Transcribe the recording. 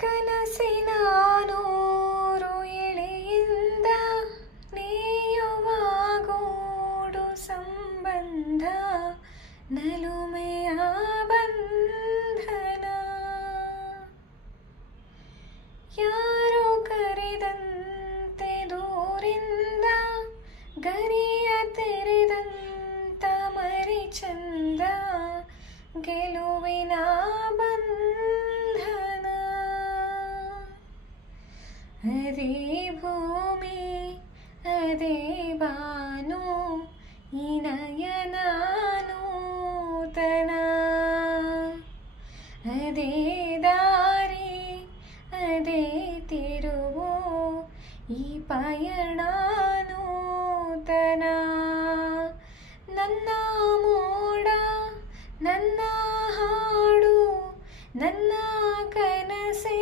ಕನಸಿನ ನೂರು ಎಳೆಯಿಂದ ನೇಯುವ ಗೂಡು ಸಂಬಂಧ ನಲುಮೆಯ ಬಂಧನ. ಯಾರು ಕರೆದಂತೆ ದೂರಿಂದ ಗರಿಯ ತೆರೆದಂತ ಮರಿ ಚಂದ ಗೆಲುವಿನ ಬಂಧನ. ಅದೇ ಭೂಮಿ ಅದೇ ಬಾನು ಈ ನಯನ ನೂತನ. ಅದೇ ದಾರಿ ಅದೇ ತಿರುವು ಈ ಪಯಣ ನೂತನ. ನನ್ನ ಮೋಡ ನನ್ನ ಹಾಡು ನನ್ನ ಕನಸೇ